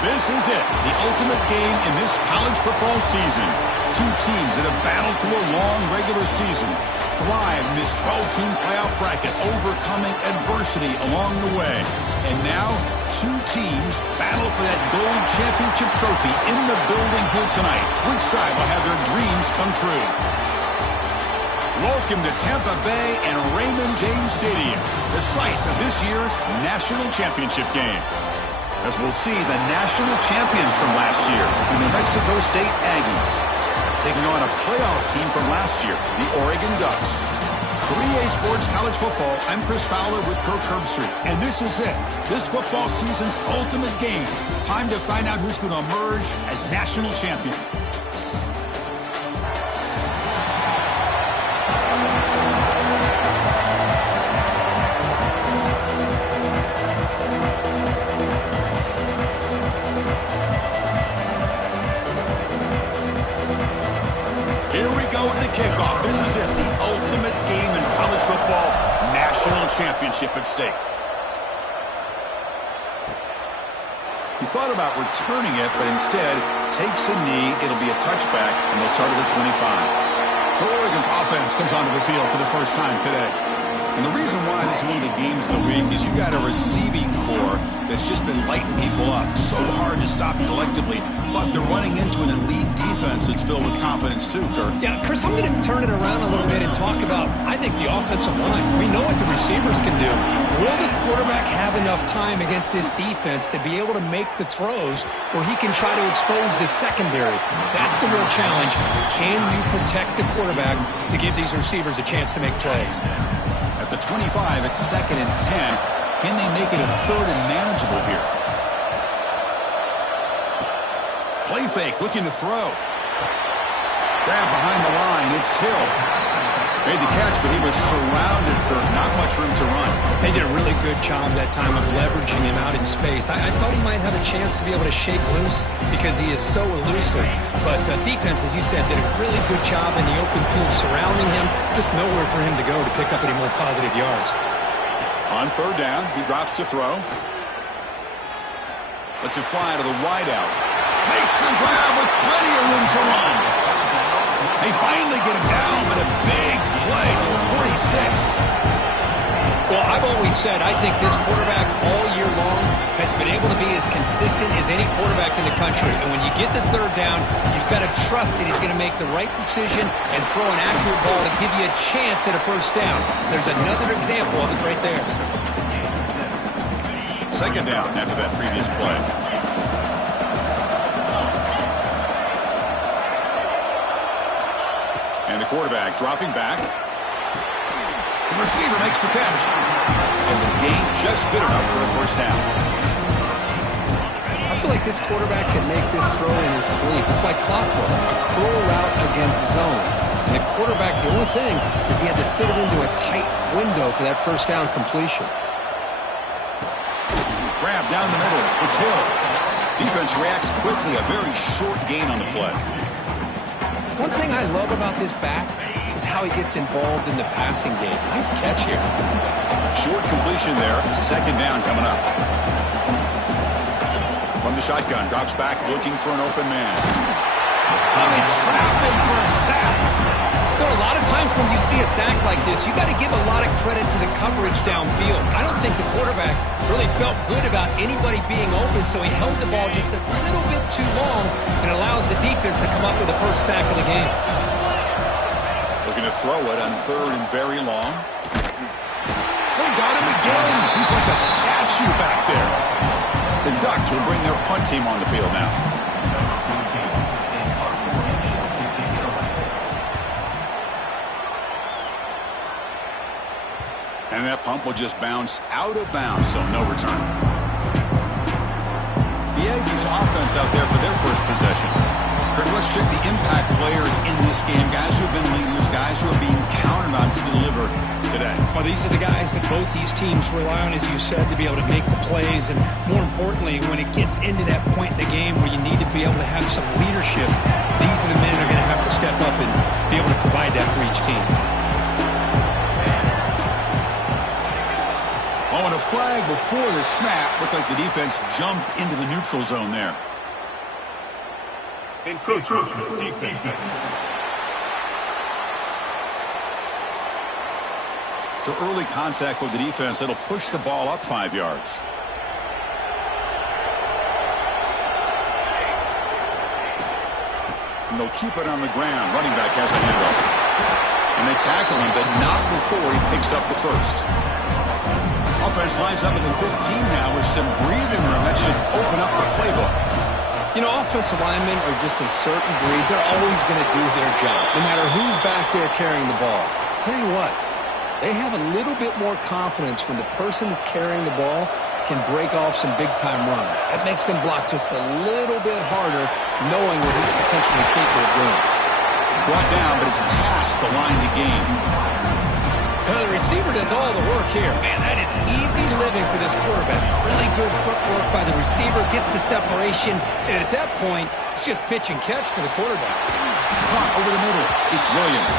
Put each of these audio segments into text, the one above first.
This is it, the ultimate game in this college football season. Two teams that have battled through a long regular season, thrive in this 12-team playoff bracket, overcoming adversity along the way. And now, two teams battle for that gold championship trophy in the building here tonight. Which side will have their dreams come true? Welcome to Tampa Bay and Raymond James Stadium, the site of this year's national championship game. As we'll see the national champions from last year, the New Mexico State Aggies, taking on a playoff team from last year, the Oregon Ducks. 3A Sports College Football, I'm Chris Fowler with Kirk Herbstreit, and this is it, this football season's ultimate game. Time to find out who's going to emerge as national champion. Kickoff. This is it, the ultimate game in college football, national championship at stake. He thought about returning it, but instead takes a knee. It'll be a touchback, and they'll start at the 25. So Oregon's offense comes onto the field for the first time today. And the reason why this is one of the games of the week is you've got a receiving core that's just been lighting people up. So hard to stop collectively, but they're running into an elite defense that's filled with confidence too, Kirk. Yeah, Chris, I'm going to turn it around a little bit and talk about, I think, the offensive line. We know what the receivers can do. Will the quarterback have enough time against this defense to be able to make the throws where he can try to expose the secondary? That's the real challenge. Can you protect the quarterback to give these receivers a chance to make plays? At the 25, it's 2nd and 10. Can they make it a 3rd and manageable here? Play fake, looking to throw. Grab behind the line, it's Hill. Made the catch, but he was surrounded, Kirk. Not much room to run. They did a really good job that time of leveraging him out in space. I thought he might have a chance to be able to shake loose because he is so elusive. But defense, as you said, did a really good job in the open field surrounding him. Just nowhere for him to go to pick up any more positive yards. On 3rd down, he drops to throw. Lets it fly to the wideout. Makes the grab with plenty of room to run. They finally get him down, but a big play to 46. Well, I've always said I think this quarterback all year long has been able to be as consistent as any quarterback in the country. And when you get the 3rd down, you've got to trust that he's going to make the right decision and throw an accurate ball to give you a chance at a 1st down. There's another example of it right there. 2nd down after that previous play. And the quarterback dropping back. The receiver makes the catch. And the gain just good enough for a 1st down. I feel like this quarterback can make this throw in his sleep. It's like clockwork, a curl route against zone. And the quarterback, the only thing is he had to fit it into a tight window for that 1st down completion. Grab down the middle. It's Hill. Defense reacts quickly. A very short gain on the play. One thing I love about this back is how he gets involved in the passing game. Nice catch here. Short completion there. 2nd down coming up. From the shotgun, drops back looking for an open man. Trapping for a sack. There are a lot of times when you see a sack like this, you got to give a lot of credit to the coverage downfield. I don't think the quarterback really felt good about anybody being open, so he held the ball just a little bit too long and allows the defense to come up with the first sack of the game. Looking to throw it on 3rd and very long. They got him again. He's like a statue back there. The Ducks will bring their punt team on the field now. And that punt will just bounce out of bounds, so no return. The Aggies offense out there for their first possession. Kurt, let's check the impact players in this game. Guys who have been leaders, guys who are being counted on to deliver today. Well, these are the guys that both these teams rely on, as you said, to be able to make the plays. And more importantly, when it gets into that point in the game where you need to be able to have some leadership, these are the men that are going to have to step up and be able to provide that for each team. Oh, and a flag before the snap. Looked like the defense jumped into the neutral zone there. Encroachment defense. So early contact with the defense. It'll push the ball up 5 yards. And they'll keep it on the ground. Running back has the handoff. And they tackle him, but not before he picks up the first. Offense lines up at the 15 now with some breathing room. That should open up the playbook. You know, offensive linemen are just a certain breed. They're always going to do their job, no matter who's back there carrying the ball. I'll tell you what, they have a little bit more confidence when the person that's carrying the ball can break off some big-time runs. That makes them block just a little bit harder, knowing what he's potentially capable of doing. Brought down, but it's past the line to gain. The receiver does all the work here. Man, that is easy living for this quarterback. Really good footwork by the receiver, gets the separation, and at that point, it's just pitch and catch for the quarterback. Caught over the middle. It's Williams.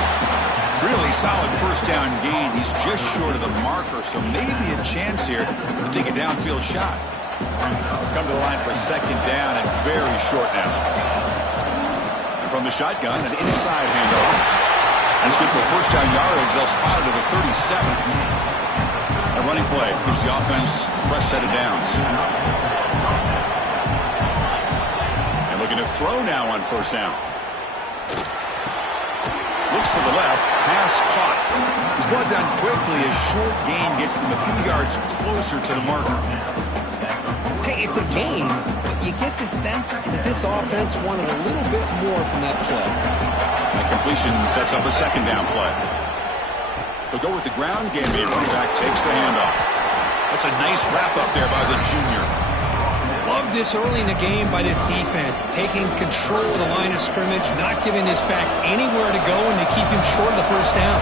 Really solid first down gain. He's just short of the marker, so maybe a chance here to take a downfield shot. Come to the line for second down and very short now. And from the shotgun, an inside handoff. That's good for first down yardage. They'll spot it at the 37. A running play gives the offense a fresh set of downs. And looking to throw now on first down. Looks to the left. Pass caught. He's brought down quickly as short gain gets them a few yards closer to the marker. Hey, it's a game, but you get the sense that this offense wanted a little bit more from that play. The completion sets up a second down play. They'll go with the ground game. The running back takes the handoff. That's a nice wrap up there by the junior. Love this early in the game by this defense, taking control of the line of scrimmage, not giving this back anywhere to go, and they keep him short of the first down.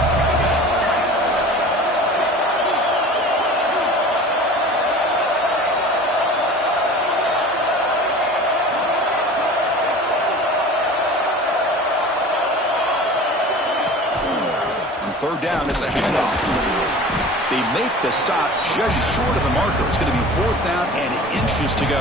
Third down, it's a handoff. They make the stop just short of the marker. It's going to be fourth down and inches to go.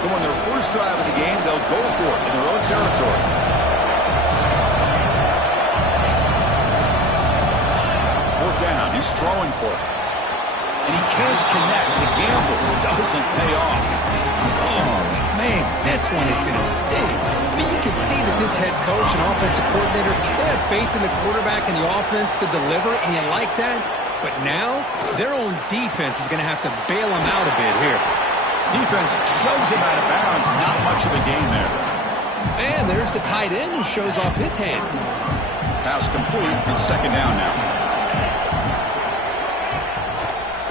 So on their first drive of the game, they'll go for it in their own territory. Fourth down, he's throwing for it. And he can't connect. The gamble doesn't pay off. Oh, man, this one is going to sting. I mean, you can see that this head coach and offensive coordinator, they have faith in the quarterback and the offense to deliver, and you like that. But now, their own defense is going to have to bail them out a bit here. Defense shoves him out of bounds. Not much of a gain there. And there's the tight end who shows off his hands. Pass complete. It's second down now.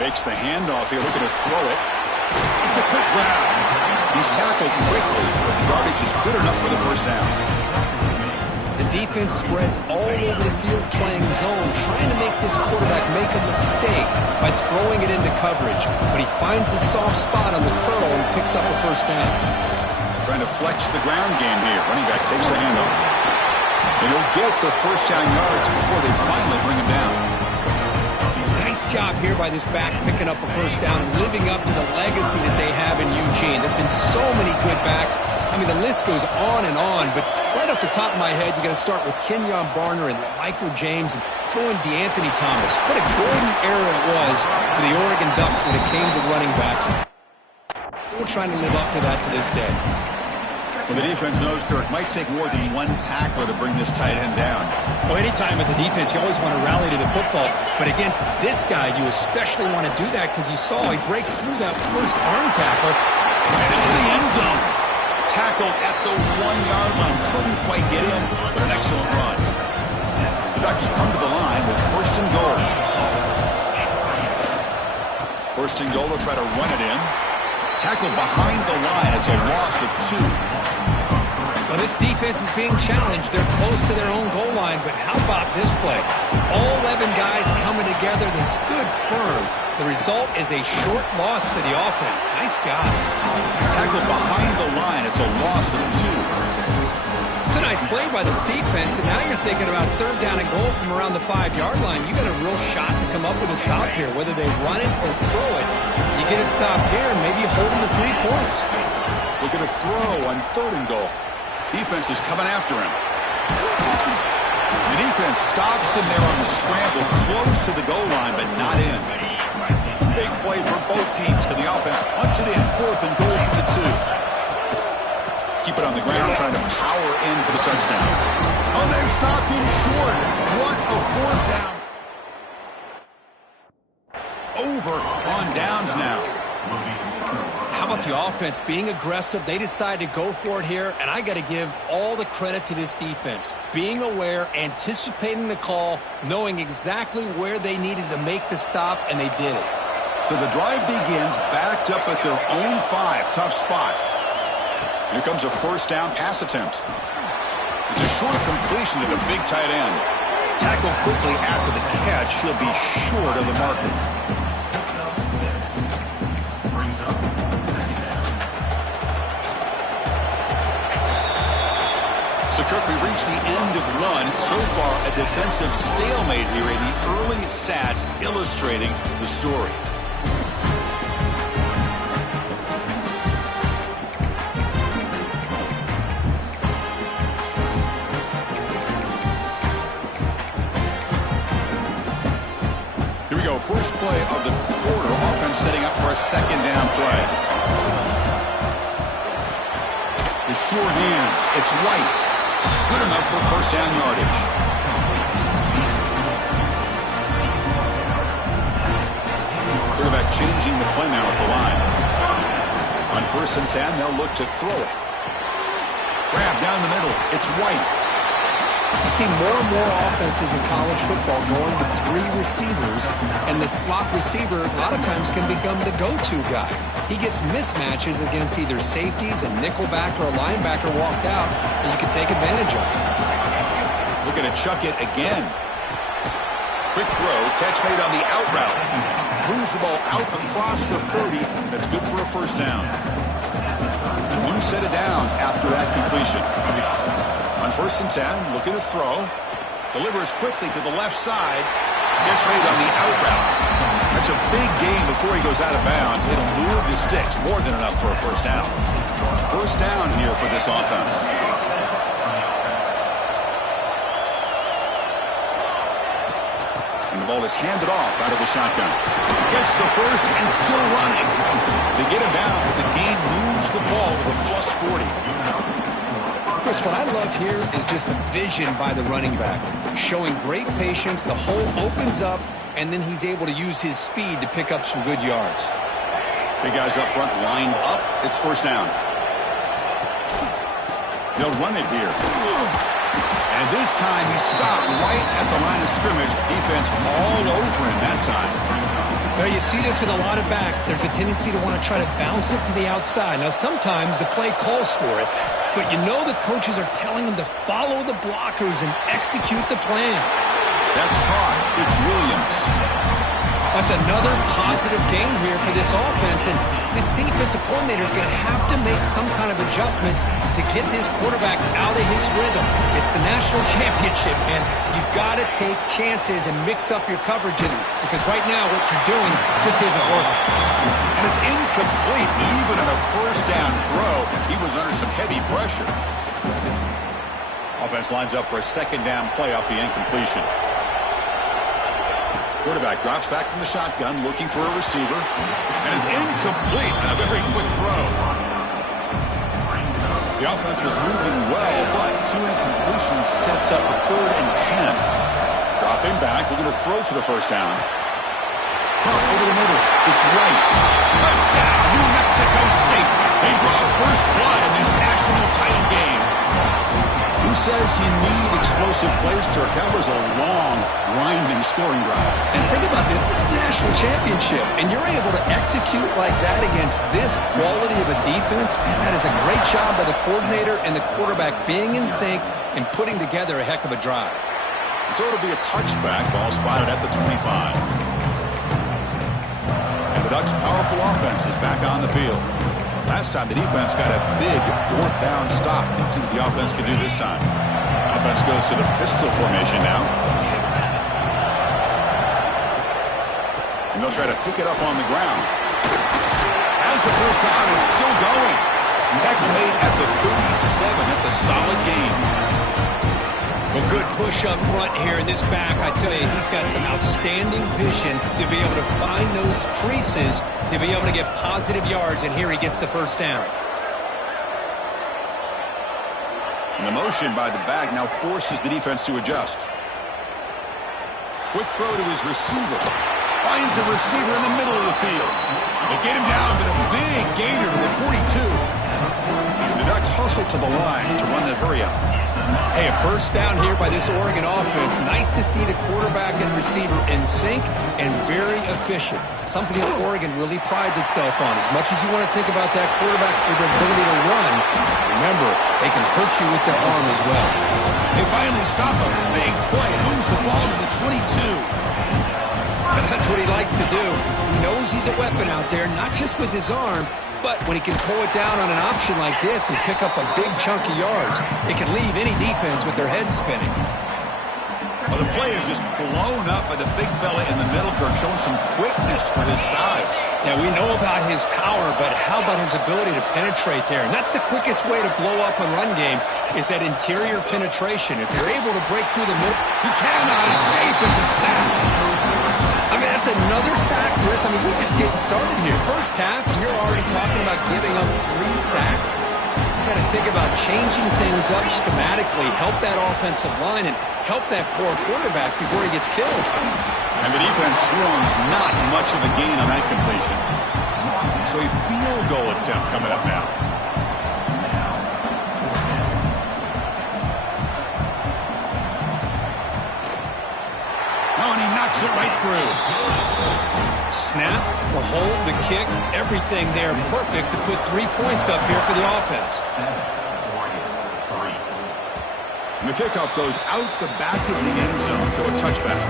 Fakes the handoff here, looking to throw it. It's a quick grab. He's tackled quickly, but the yardage is good enough for the first down. The defense spreads all over the field playing zone, trying to make this quarterback make a mistake by throwing it into coverage. But he finds the soft spot on the curl and picks up a first down. Trying to flex the ground game here. Running back takes the handoff. And he'll get the first down yards before they finally bring him down. job here by this back picking up a first down and living up to the legacy that they have in Eugene. There have been so many good backs. I mean, the list goes on, but right off the top of my head, you got to start with Kenyon Barner and Michael James and throw in DeAnthony Thomas. What a golden era it was for the Oregon Ducks when it came to running backs. We're trying to live up to that to this day. Well, the defense knows, Kirk, might take more than one tackler to bring this tight end down. Well, anytime as a defense, you always want to rally to the football. But against this guy, you especially want to do that because you saw he breaks through that first arm tackle. And into the end zone. Tackled at the 1-yard line. Couldn't quite get in, but an excellent run. The Ducks come to the line with first and goal. First and goal, they'll try to run it in. Tackled behind the line. It's a loss of 2. Well, this defense is being challenged. They're close to their own goal line, but how about this play? All 11 guys coming together. They stood firm. The result is a short loss for the offense. Nice job. Tackled behind the line. It's a loss of 2. It's a nice play by this defense, and now you're thinking about third down and goal from around the 5-yard line. You got a real shot to come up with a stop here, whether they run it or throw it. You get a stop here, and maybe you hold them to 3 points. Look at a throw on third and goal. Defense is coming after him. The defense stops him there on the scramble, close to the goal line, but not in. Big play for both teams. Can the offense punch it in? Fourth and goal from the 2. Keep it on the ground, trying to power in for the touchdown. Oh, they've stopped him short. What a fourth down. Over on downs now. How about the offense being aggressive? They decide to go for it here, and I got to give all the credit to this defense. Being aware, anticipating the call, knowing exactly where they needed to make the stop, and they did it. So the drive begins backed up at their own 5. Tough spot. Here comes a first down pass attempt. It's a short completion to the big tight end. Tackled quickly after the catch. He'll be short of the marker. So, Kirk, we reach the end of 1. So far, a defensive stalemate here in the early stats illustrating the story. Here we go. First play of the quarter. Offense setting up for a second down play. The short hands. It's White. Good enough for first down yardage. Quarterback changing the play now at the line. On 1st and 10, they'll look to throw it. Grab down the middle. It's White. You see more and more offenses in college football going to 3 receivers, and the slot receiver a lot of times can become the go-to guy. He gets mismatches against either safeties, a nickelback, or a linebacker walked out, and you can take advantage of it. Looking to chuck it again. Quick throw, catch made on the out route. Moves the ball out across the 30. That's good for a first down. A new set of downs after that completion. On 1st and 10, looking to throw. Delivers quickly to the left side. Gets made on the out route. That's a big gain before he goes out of bounds. It'll move the sticks, more than enough for a first down. First down here for this offense. And the ball is handed off out of the shotgun. Gets the first and still running. They get him down, but the gain moves the ball to the +40. Chris, what I love here is just a vision by the running back, showing great patience. The hole opens up, and then he's able to use his speed to pick up some good yards. Big guys up front lined up. It's first down. They'll run it here. And this time he stopped right at the line of scrimmage. Defense all over him that time. Well, you see this with a lot of backs. There's a tendency to want to try to bounce it to the outside. Now, sometimes the play calls for it, but you know the coaches are telling them to follow the blockers and execute the plan. That's caught. It's Williams. A That's another positive game here for this offense, and this defensive coordinator is going to have to make some kind of adjustments to get this quarterback out of his rhythm. It's the national championship, and you've got to take chances and mix up your coverages, because right now what you're doing just isn't working. And it's incomplete. Even in a first down throw, he was under some heavy pressure. Offense lines up for a second down play off the incompletion. Quarterback drops back from the shotgun, looking for a receiver. And it's incomplete, and a very quick throw. The offense was moving well, but two incompletions sets up a 3rd and 10. Dropping back, looking to throw for the first down. Pump over the middle. It's right. Touchdown, New Mexico State. They draw first blood in this national title game. Who says you need explosive plays, Kirk? That was a long, grinding scoring drive. And think about this. This is a national championship, and you're able to execute like that against this quality of a defense, and that is a great job by the coordinator and the quarterback being in sync and putting together a heck of a drive. So it'll be a touchback, ball spotted at the 25. And the Ducks' powerful offense is back on the field. Last time the defense got a big 4th down stop. Let's see what the offense can do this time. Offense goes to the pistol formation now. And they'll try to pick it up on the ground. As the first down is still going. Tackle made at the 37. That's a solid gain. Well, good push up front here in this back. I tell you, he's got some outstanding vision to be able to find those creases, to be able to get positive yards, and here he gets the first down. And the motion by the back now forces the defense to adjust. Quick throw to his receiver. Finds a receiver in the middle of the field. They get him down with a big gainer to the 42. The Ducks hustle to the line to run that hurry up. Hey, a first down here by this Oregon offense. Nice to see the quarterback and receiver in sync and very efficient. Something that Oregon really prides itself on. As much as you want to think about that quarterback with their ability to run, remember, they can hurt you with their arm as well. They finally stop a big play. Moves the ball to the 22. And that's what he likes to do. He knows he's a weapon out there, not just with his arm, but when he can pull it down on an option like this and pick up a big chunk of yards, it can leave any defense with their head spinning. Well, the play is just blown up by the big fella in the middle, Kirk, showing some quickness for his size. Yeah, we know about his power, but how about his ability to penetrate there? And that's the quickest way to blow up a run game, is that interior penetration. If you're able to break through the middle, he cannot escape. It's a sack. I mean, that's another sack, Chris. I mean, we're just getting started here. First half, and you're already talking about giving up 3 sacks. You got to think about changing things up schematically, help that offensive line, and help that poor quarterback before he gets killed. And the defense swarms not much of a gain on that completion. So a field goal attempt coming up now. Oh, and he knocks it right through. Snap, the hold, the kick, everything there perfect to put 3 points up here for the offense. And the kickoff goes out the back of the end zone, so a touchback.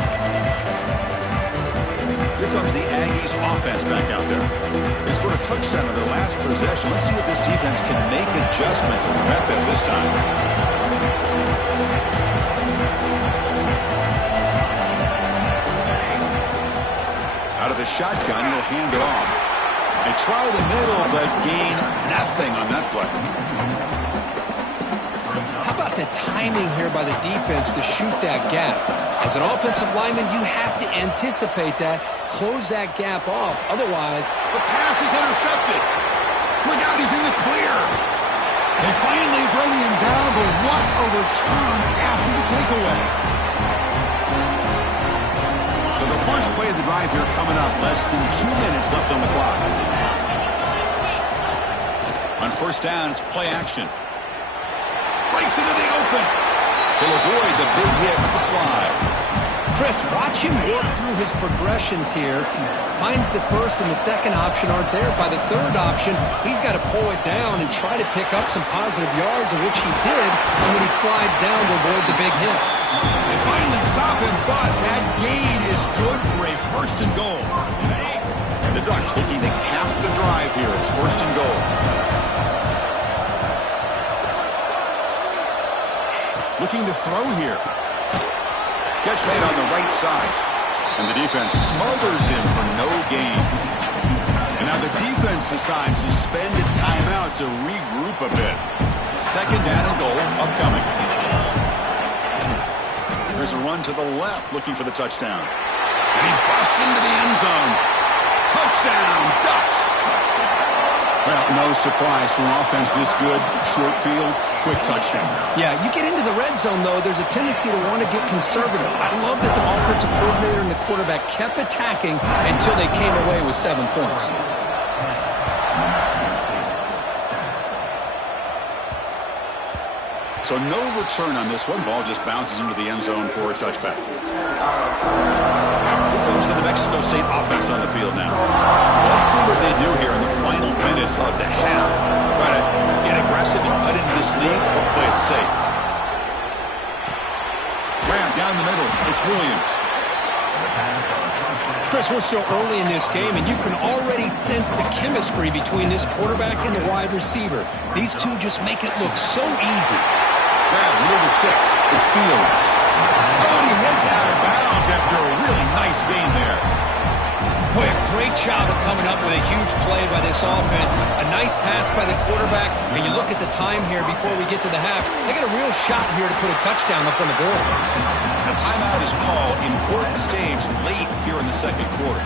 Here comes the Aggies offense back out there. They scored a touchdown on their last possession. Let's see if this defense can make adjustments and prevent that this time. Out of the shotgun, he'll hand it off. They try the middle, but gain nothing on that play. How about the timing here by the defense to shoot that gap? As an offensive lineman, you have to anticipate that, close that gap off. Otherwise, the pass is intercepted. Look out, he's in the clear. They finally bring him down, but what a return after the takeaway. So the first play of the drive here coming up, less than 2 minutes left on the clock. On first down, it's play action. Breaks into the open. He'll avoid the big hit with the slide. Chris, watch him work through his progressions here. Finds the first and the second option aren't there. By the third option, he's got to pull it down and try to pick up some positive yards, of which he did, and then he slides down to avoid the big hit. They finally stop him, but that gain is good for a first and goal. And the Ducks looking to cap the drive here. It's first and goal. Looking to throw here. Catch made on the right side. And the defense smothers him for no gain. And now the defense decides to spend a timeout to regroup a bit. Second down and goal upcoming. There's a run to the left looking for the touchdown. And he busts into the end zone. Touchdown, Ducks! Well, no surprise for an offense this good. Short field, quick touchdown. Yeah, you get into the red zone, though, there's a tendency to want to get conservative. I love that the offensive coordinator and the quarterback kept attacking until they came away with 7 points. So no return on this one. Ball just bounces into the end zone for a touchback. Here comes the New Mexico State offense on the field now. Let's see what they do here in the final minute of the half. Try to get aggressive and cut into this lead or play it safe. Graham down the middle. It's Williams. Chris, we're still early in this game, and you can already sense the chemistry between this quarterback and the wide receiver. These two just make it look so easy. Graham near the sticks. It's Fields. Oh, and he heads out of bounds after a really nice game there. Boy, a great job of coming up with a huge play by this offense. A nice pass by the quarterback, and you look at the time here before we get to the half. They got a real shot here to put a touchdown up on the board. A timeout is called. Important stage late here in the second quarter.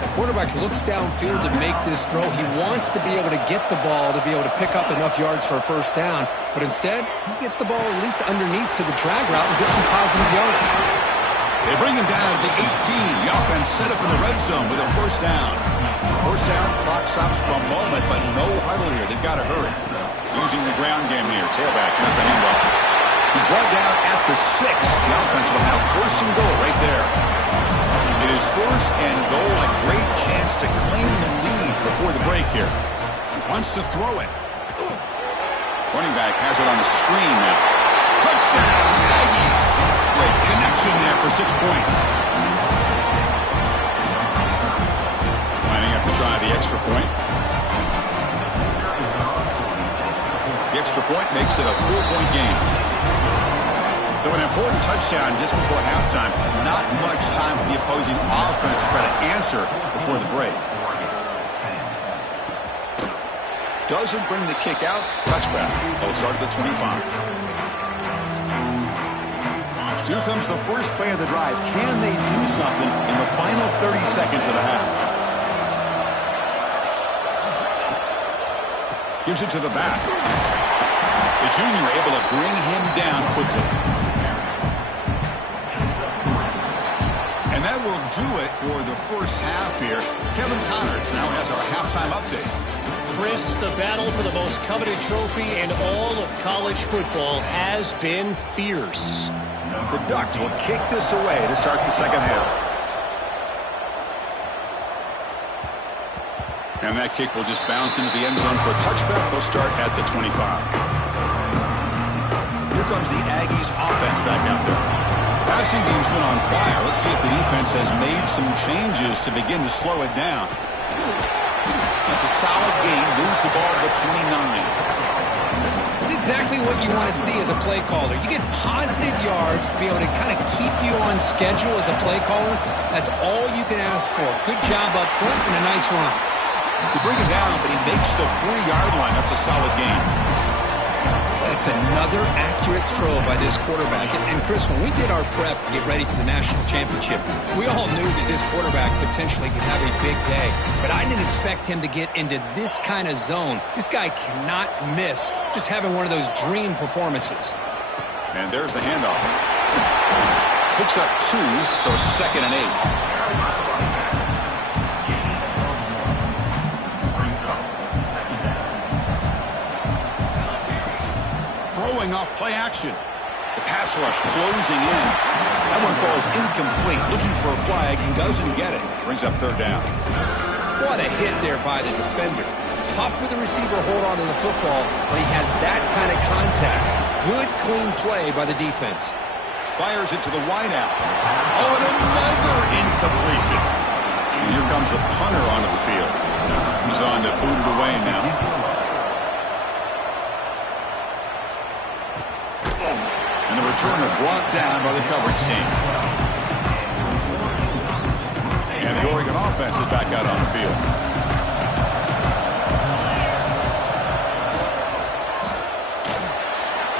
The quarterback looks downfield to make this throw. He wants to be able to get the ball to be able to pick up enough yards for a first down. But instead, he gets the ball at least underneath to the drag route and gets some positive yardage. They bring him down to the 18. The offense set up in the red zone with a first down. First down, clock stops for a moment, but no huddle here. They've got to hurry. Using the ground game here. Tailback has the handoff. He's brought down at the 6. The offense will have first and goal right there. It is first and goal. A great chance to claim the lead before the break here. Wants to throw it. Running back has it on the screen now. Touchdown, Aggies. Great connection there for 6 points. Lining up to try the extra point. The extra point makes it a 4-point game. So an important touchdown just before halftime. Not much time for the opposing offense to try to answer before the break. Doesn't bring the kick out. Touchback. They'll start at the 25. So here comes the first play of the drive. Can they do something in the final 30 seconds of the half? Gives it to the back. The junior able to bring him down quickly. And that will do it for the first half here. Kevin Connors now has our halftime update. Chris, the battle for the most coveted trophy in all of college football has been fierce. The Ducks will kick this away to start the second half. And that kick will just bounce into the end zone for a touchback. They'll start at the 25. Here comes the Aggies offense back out there. Passing game's been on fire. Let's see if the defense has made some changes to begin to slow it down. That's a solid gain. Moves the ball to the 29. It's exactly what you want to see as a play caller. You get positive yards to be able to kind of keep you on schedule as a play caller. That's all you can ask for. Good job up front and a nice run. They bring him down, but he makes the 3-yard line. That's a solid gain. That's another accurate throw by this quarterback. And Chris, when we did our prep to get ready for the national championship, we all knew that this quarterback potentially could have a big day. But I didn't expect him to get into this kind of zone. This guy cannot miss just having one of those dream performances. And there's the handoff. Picks up 2, so it's 2nd and 8. Throwing off play action. The pass rush closing in. That one falls incomplete. Looking for a flag. Doesn't get it. Brings up 3rd down. What a hit there by the defender. Tough for the receiver to hold on to the football, but he has that kind of contact. Good, clean play by the defense. Fires it to the wideout. Oh, and another incomplete And here comes the punter onto the field. He's on to boot it away now. And the returner brought down by the coverage team. And the Oregon offense is back out on the field.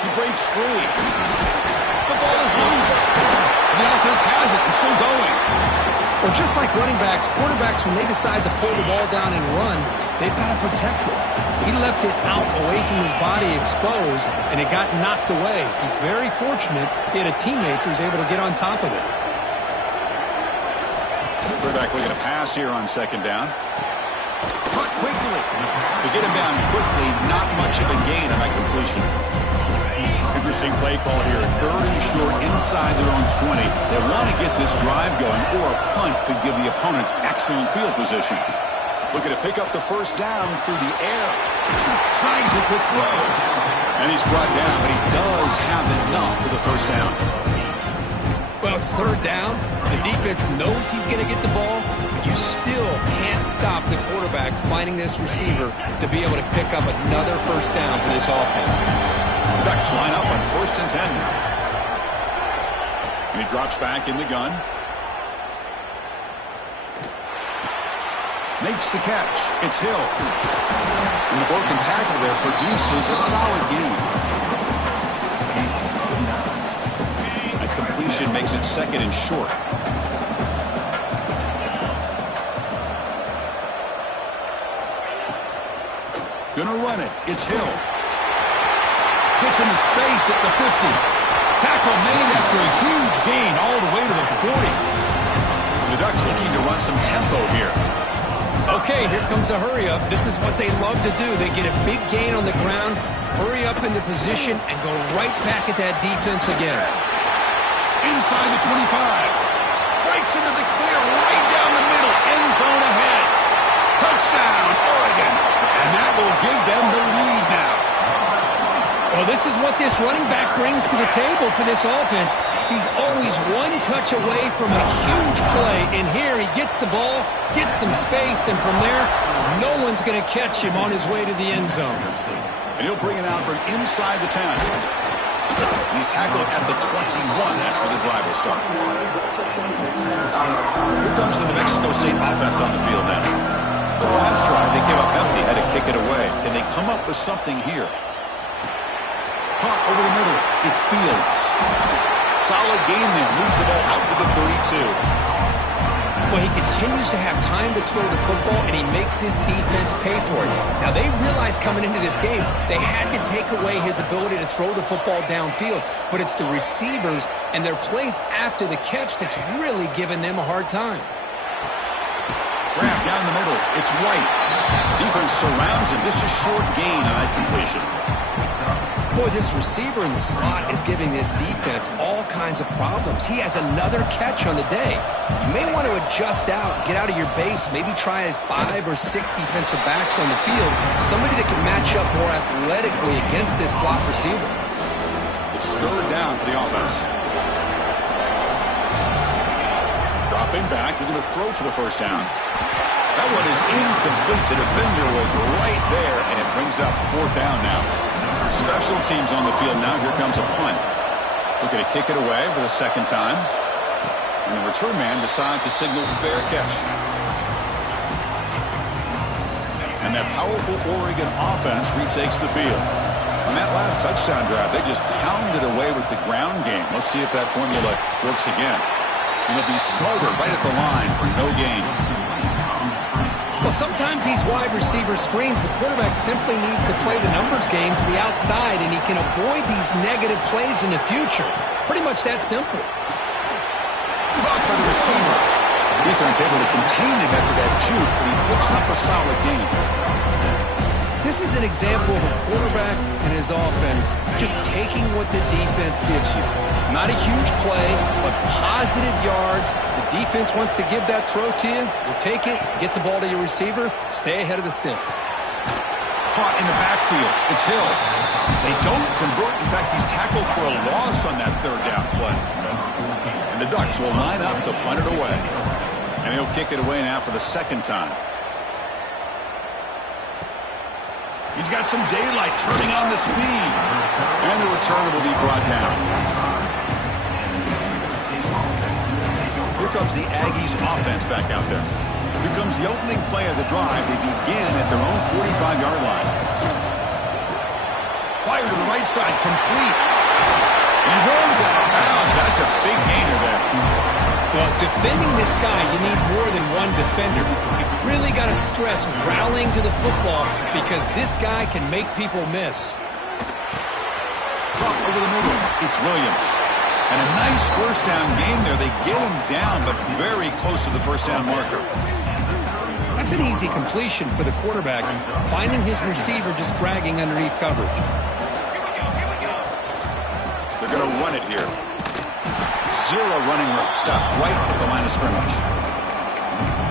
He breaks free. The ball is loose. The offense has it and still going. Well, just like running backs, quarterbacks, when they decide to pull the ball down and run, they've got to protect it. He left it out away from his body exposed, and it got knocked away. He's very fortunate he had a teammate who was able to get on top of it. Quarterback looking to pass here on second down. Cut quickly. To get him down quickly, not much of a gain on that completion. Interesting play call here. 3rd and short inside their own 20. They want to get this drive going, or a punt could give the opponents excellent field position. Looking to pick up the first down through the air. Snags a quick throw. And he's brought down, but he does have enough for the first down. Well, it's 3rd down. The defense knows he's going to get the ball, but you still can't stop the quarterback finding this receiver to be able to pick up another first down for this offense. Ducks line up on 1st and 10 now. And he drops back in the gun. Makes the catch. It's Hill. And the broken tackle there produces a solid gain. A completion makes it 2nd and short. Gonna run it. It's Hill. Gets into space at the 50. Tackle made after a huge gain all the way to the 40. The Ducks looking to run some tempo here. Okay, here comes the hurry up. This is what they love to do. They get a big gain on the ground, hurry up into position, and go right back at that defense again. Inside the 25. Breaks into the clear right down the middle. End zone ahead. Touchdown, Oregon. And that will give them the lead now. Well, this is what this running back brings to the table for this offense. He's always one touch away from a huge play. And here he gets the ball, gets some space, and from there, no one's going to catch him on his way to the end zone. And he'll bring it out from inside the 10. He's tackled at the 21. That's where the drive will start. Here comes the New Mexico State offense on the field now. The last drive, they came up empty, had to kick it away. Can they come up with something here? Caught over the middle. It's Fields. Solid gain there. Moves the ball out to the 32. Well, he continues to have time to throw the football, and he makes his defense pay for it. Now, they realized coming into this game they had to take away his ability to throw the football downfield, but it's the receivers and their plays after the catch that's really giving them a hard time. Grab down the middle. It's White. Defense surrounds him. Just a short gain on that completion. Boy, this receiver in the slot is giving this defense all kinds of problems. He has another catch on the day. You may want to adjust out, get out of your base, maybe try 5 or 6 defensive backs on the field, somebody that can match up more athletically against this slot receiver. It's 3rd down for the offense. Dropping back, they're going to throw for the first down. That one is incomplete. The defender was right there, and it brings up 4th down now. Special teams on the field now. Here comes a punt. Looking to kick it away for the 2nd time. And the return man decides to signal fair catch. And that powerful Oregon offense retakes the field. On that last touchdown drive, they just pounded away with the ground game. Let's see if that formula works again. And it'll be Smolder right at the line for no gain. Well, sometimes these wide receiver screens, the quarterback simply needs to play the numbers game to the outside, and he can avoid these negative plays in the future. Pretty much that simple. Caught by the receiver. Defense able to contain him after that juke, but he picks up a solid gain. This is an example of a quarterback and his offense just taking what the defense gives you. Not a huge play, but positive yards. The defense wants to give that throw to you. You take it, get the ball to your receiver, stay ahead of the sticks. Caught in the backfield. It's Hill. They don't convert. In fact, he's tackled for a loss on that 3rd down play. And the Ducks will line up to punt it away. And he'll He'll kick it away now for the second time. He's got some daylight, turning on the speed. And the return will be brought down. Here comes the Aggies offense back out there. Here comes the opening play of the drive. They begin at their own 45-yard line. Fire to the right side, complete. He runs out of bounds. That's a big gainer there. Well, defending this guy, you need more than one defender. You really got to stress rallying to the football because this guy can make people miss. Drop over the middle. It's Williams. And a nice first down gain there. They get him down, but very close to the first down marker. That's an easy completion for the quarterback, finding his receiver just dragging underneath coverage. They're going to run it here. Zero running room. Stop right at the line of scrimmage.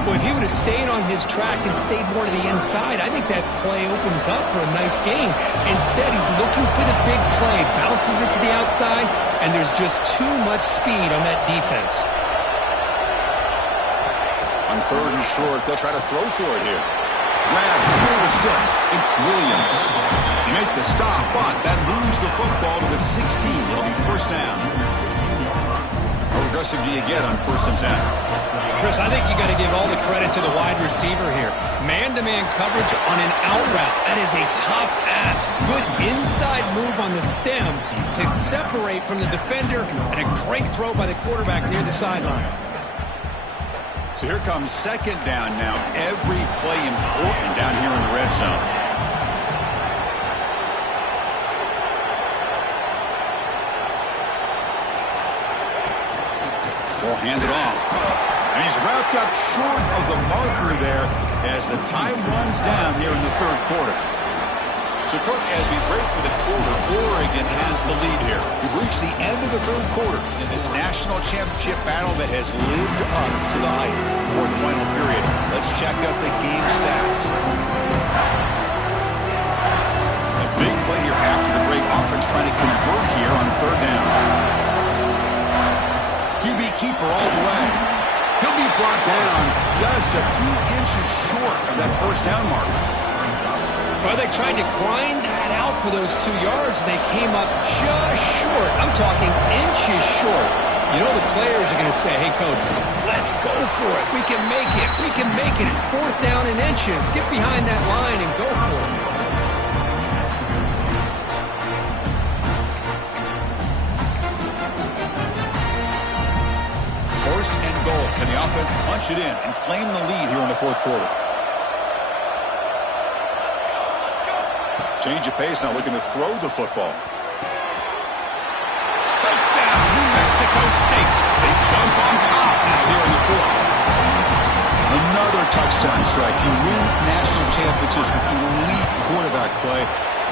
Well, if he would have stayed on his track and stayed more to the inside, I think that play opens up for a nice gain. Instead, he's looking for the big play, bounces it to the outside, and there's just too much speed on that defense. On third and short, they'll try to throw for it here. Grab through the sticks. It's Williams. You make the stop, but that moves the football to the 16. It'll be first down. How aggressive do you get on 1st and 10? Chris, I think you got to give all the credit to the wide receiver here. Man-to-man coverage on an out route. That is a tough ask. Good inside move on the stem to separate from the defender, and a great throw by the quarterback near the sideline. So here comes second down now. Every play important down here in the red zone. We'll hand it off. And he's wrapped up short of the marker there as the time runs down here in the third quarter. So, Kirk, as we break for the quarter, Oregon has the lead here. We've reached the end of the third quarter in this national championship battle that has lived up to the hype before the final period. Let's check out the game stats. A big play here after the break. Offense trying to convert here on third down. QB keeper all the way. He'll be brought down just a few inches short of that first down mark. Well, they tried to grind that out for those 2 yards, and they came up just short. I'm talking inches short. You know the players are going to say, hey, Coach, let's go for it. We can make it. We can make it. It's 4th down in inches. Get behind that line and go for it. First and goal. Can the offense punch it in and claim the lead here in the fourth quarter? Change of pace, now looking to throw the football. Touchdown, New Mexico State. They jump on top now here in the fourth. Another touchdown strike. You win national championships with elite quarterback play.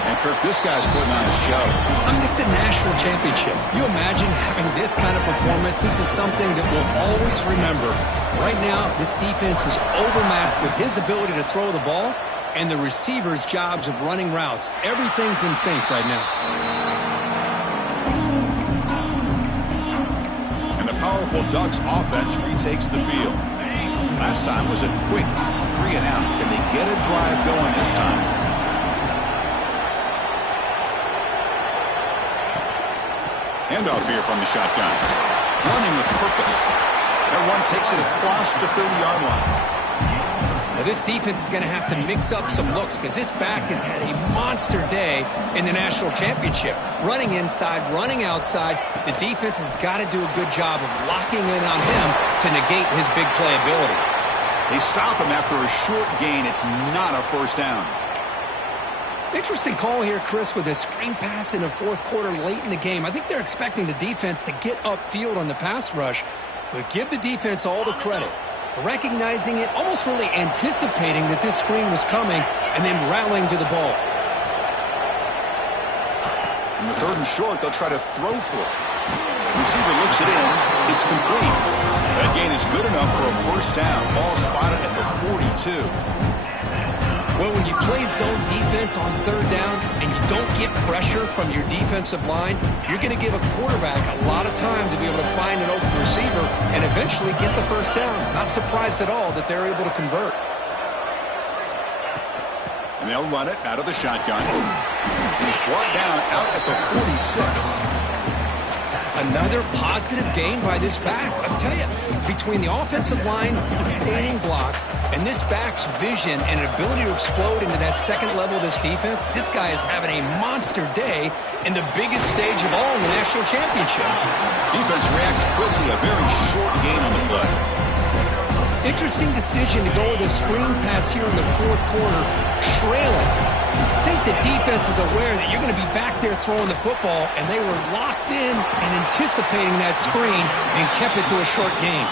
And, Kirk, this guy's putting on a show. I mean, it's the national championship. You imagine having this kind of performance? This is something that we'll always remember. Right now, this defense is overmatched with his ability to throw the ball and the receivers' jobs of running routes. Everything's in sync right now. And the powerful Ducks offense retakes the field. Last time was a quick 3 and out. Can they get a drive going this time? Handoff here from the shotgun. Running with purpose. That one takes it across the 30-yard line. Now, this defense is going to have to mix up some looks because this back has had a monster day in the national championship. Running inside, running outside. The defense has got to do a good job of locking in on him to negate his big play ability. They stop him after a short gain. It's not a first down. Interesting call here, Chris, with a screen pass in the fourth quarter late in the game. I think they're expecting the defense to get upfield on the pass rush, but give the defense all the credit. Recognizing it, almost really anticipating that this screen was coming, and then rallying to the ball. In the third and short, they'll try to throw for it. The receiver looks it in. It's complete. That gain is good enough for a first down. Ball spotted at the 42. Well, when you play zone defense on third down and you don't get pressure from your defensive line, you're going to give a quarterback a lot of time to be able to find an open receiver and eventually get the first down. Not surprised at all that they're able to convert. And they'll run it out of the shotgun. He's brought down out at the 46. Another positive gain by this back. I'll tell you, between the offensive line sustaining blocks and this back's vision and ability to explode into that second level of this defense, this guy is having a monster day in the biggest stage of all in the national championship. Defense reacts quickly, a very short gain on the play. Interesting decision to go with a screen pass here in the fourth quarter, trailing. I think the defense is aware that you're going to be back there throwing the football, and they were locked in and anticipating that screen and kept it to a short gain.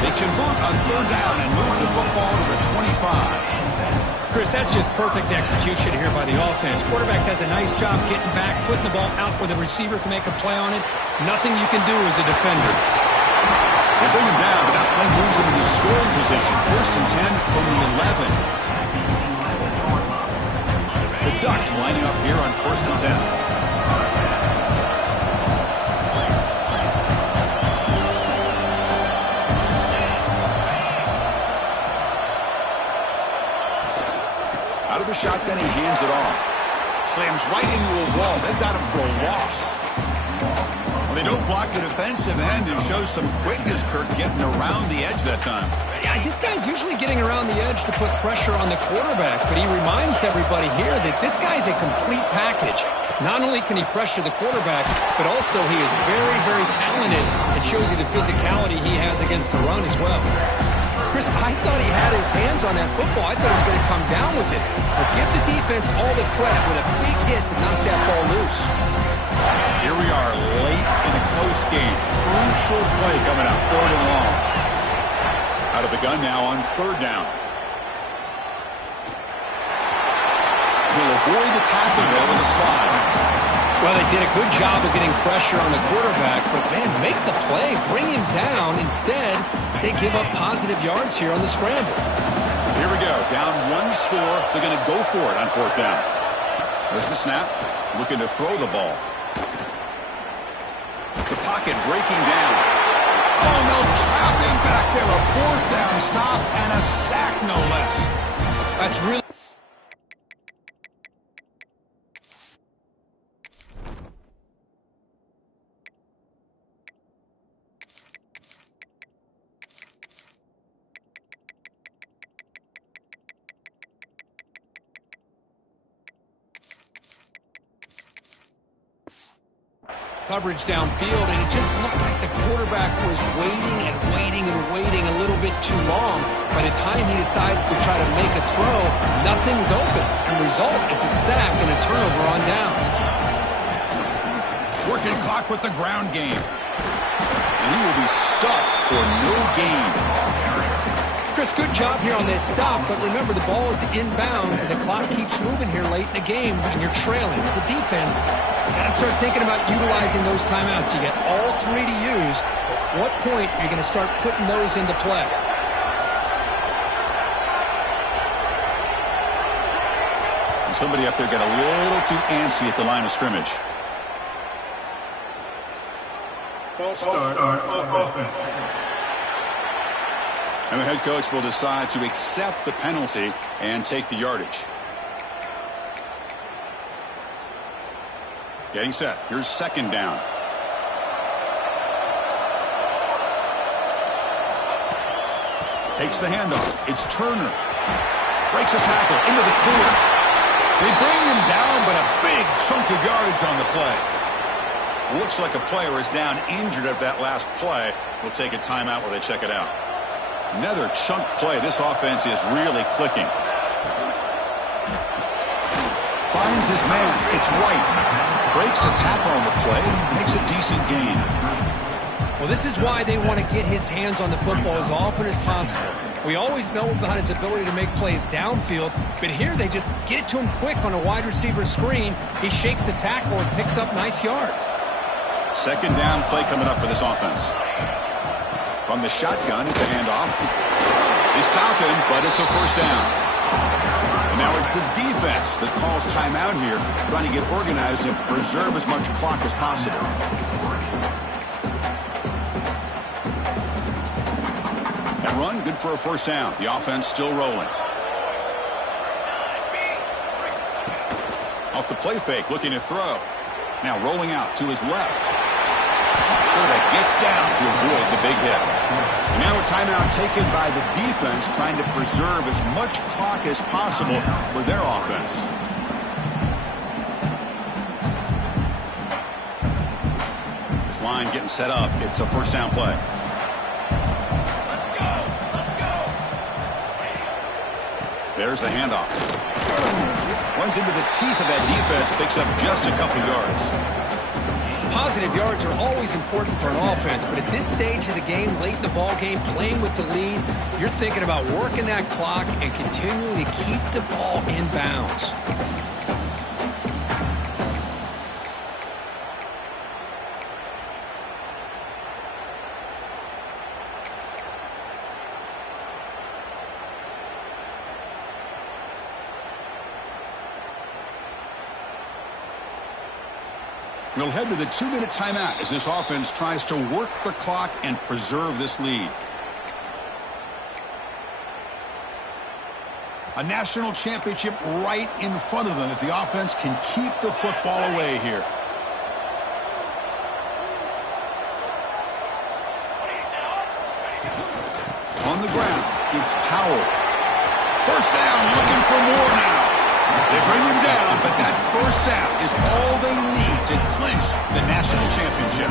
They convert on third down and move the football to the 25. Chris, that's just perfect execution here by the offense. Quarterback does a nice job getting back, putting the ball out where the receiver can make a play on it. Nothing you can do as a defender. They bring him down, but that play moves him into scoring position. First and 10 from the 11. The Ducks lining up here on first and 10. Out of the shotgun, he hands it off. Slams right into a wall. They've got him for a loss. They don't block the defensive end and show some quickness, Kirk, getting around the edge that time. Yeah, this guy's usually getting around the edge to put pressure on the quarterback, but he reminds everybody here that this guy's a complete package. Not only can he pressure the quarterback, but also he is very, very talented and shows you the physicality he has against the run as well. Chris, I thought he had his hands on that football. I thought he was going to come down with it. But give the defense all the credit with a big hit to knock that ball loose. Here we are late in a close game. Crucial play coming up, third and long. Out of the gun now on third down. He'll avoid the tackle there with a slide. Well, they did a good job of getting pressure on the quarterback, but, man, make the play, bring him down. Instead, they give up positive yards here on the scramble. So here we go, down one score. They're going to go for it on fourth down. There's the snap, looking to throw the ball. The pocket breaking down. Oh, no, trap him back there. A fourth down stop and a sack, no less. That's really... coverage downfield, and it just looked like the quarterback was waiting and waiting and waiting a little bit too long. By the time he decides to try to make a throw, nothing's open. The result is a sack and a turnover on downs. Working clock with the ground game. And he will be stuffed for no gain. Chris, good job here on this stop, but remember the ball is inbounds and the clock keeps moving here late in the game and you're trailing. As a defense, you got to start thinking about utilizing those timeouts. You get all three to use. At what point are you going to start putting those into play? Somebody up there got a little too antsy at the line of scrimmage. False start offense. And the head coach will decide to accept the penalty and take the yardage. Getting set. Here's second down. Takes the handoff. It's Turner. Breaks a tackle into the clear. They bring him down, but a big chunk of yardage on the play. Looks like a player is down injured at that last play. We'll take a timeout while they check it out. Another chunk play. This offense is really clicking. Finds his man. It's White. Breaks a tackle on the play and makes a decent gain. Well, this is why they want to get his hands on the football as often as possible. We always know about his ability to make plays downfield, but here they just get it to him quick on a wide receiver screen. He shakes the tackle and picks up nice yards. Second down play coming up for this offense. From the shotgun, it's a handoff. They stop him, but it's a first down. And now it's the defense that calls timeout here, trying to get organized and preserve as much clock as possible. That run, good for a first down. The offense still rolling. Off the play fake, looking to throw. Now rolling out to his left. Quarterback gets down to avoid the big hit. And now a timeout taken by the defense, trying to preserve as much clock as possible for their offense. This line getting set up. It's a first down play. There's the handoff. Runs into the teeth of that defense, picks up just a couple yards. Positive yards are always important for an offense, but at this stage of the game, late in the ball game, playing with the lead, you're thinking about working that clock and continuing to keep the ball in bounds. We'll head to the 2-minute timeout as this offense tries to work the clock and preserve this lead. A national championship right in front of them if the offense can keep the football away here. On the ground, it's Powell. First down, looking for more now. They bring him down, but that first down is all they need to clinch the national championship.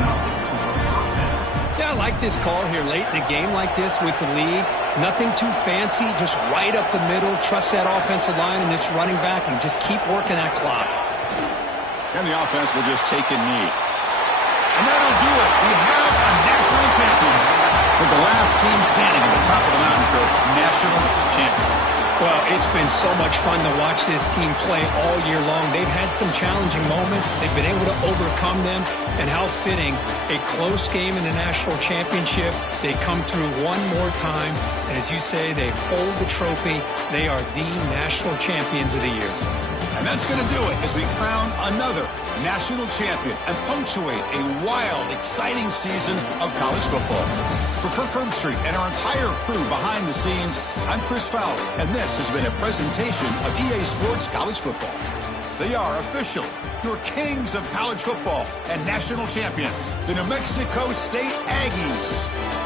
Yeah, I like this call here late in the game like this with the lead. Nothing too fancy, just right up the middle. Trust that offensive line and this running back and just keep working that clock. And the offense will just take a knee. And that'll do it. We have a national champion. With the last team standing at the top of the mountain for national champions. Well, it's been so much fun to watch this team play all year long. They've had some challenging moments. They've been able to overcome them. And how fitting, a close game in the national championship. They come through one more time. And as you say, they hold the trophy. They are the national champions of the year. And that's going to do it as we crown another national champion and punctuate a wild, exciting season of college football. For Kirk Herbstreit and our entire crew behind the scenes, I'm Chris Fowler, and this has been a presentation of EA Sports College Football. They are official, your kings of college football and national champions, the New Mexico State Aggies.